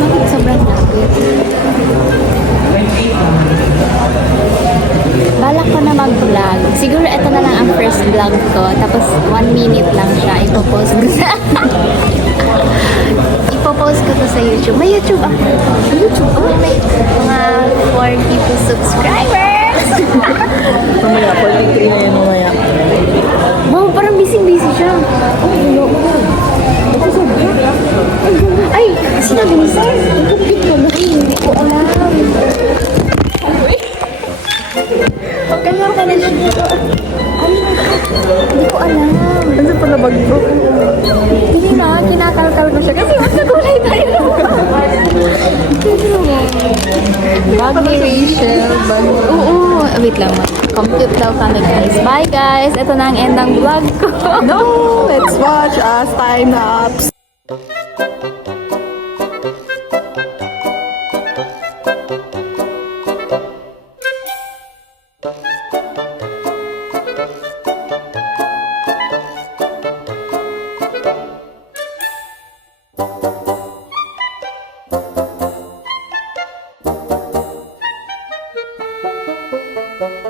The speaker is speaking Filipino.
Bakit sobrang lapit? Balak ko na mag-vlog. Siguro ito na lang ang first vlog ko. Tapos 1 minute lang siya. Ipopost ko sa... Ipopost ko to sa YouTube. May YouTube ako. YouTube? Oh, may mga 42 subscribers! Mamaya, 43 na yan mamaya. Wow, parang busy-busy siya. Oh, hello. Ay, sinabi ni Sir. Nagkupit ko na. Ay, hindi ko alam. Ganyan ka na siya dito. Ay, hindi ko alam. Ano pala bag bro? Hindi na, kinakalkal ko siya. Kasi mas nakulay tayo. Bag ni Rachel. Oo, wait lang. Compute daw kami guys. Bye guys. Ito na ang end ng vlog ko. No! Let's watch us time lapse. Thank you.